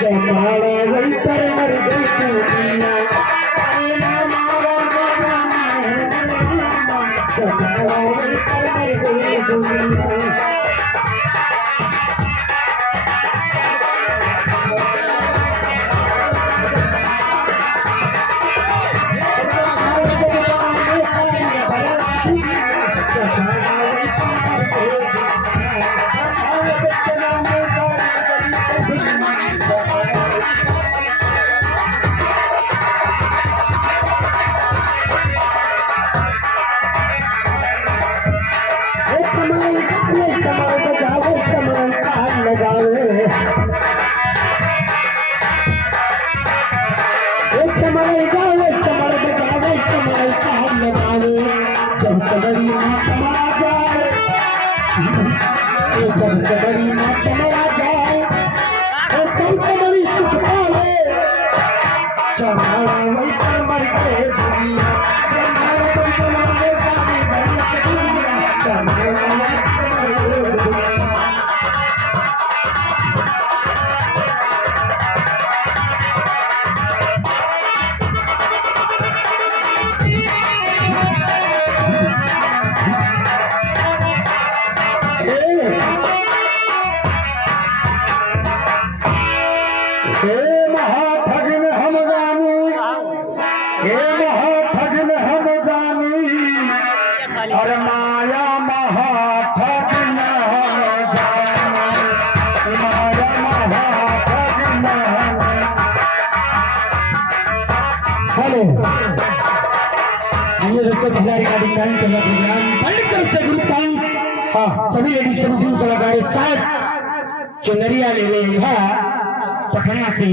जमाना वही पर मर गई दुनिया जमाना वही पर मर गई दुनिया जब कबरी माँ चमड़ा जाए जब कबरी माँ चमड़ा जाए और तब कबरी सुख पाले चमाड़ा वही पर मर गए दुनिया चमाड़ा वही पर मर गए दुनिया हे महाठग में हम जानी हे महाठग में हम जानी और माया महाठग में हम जानी माया महाठग में हेलो ये दोस्तों भला रिकॉर्डिंग टाइम करना प्रोग्राम पंडित तरफ से गुरुतान हाँ सभी लेडीज समझून कलाकार एक साथ चुनरिया ले लेगा पटना से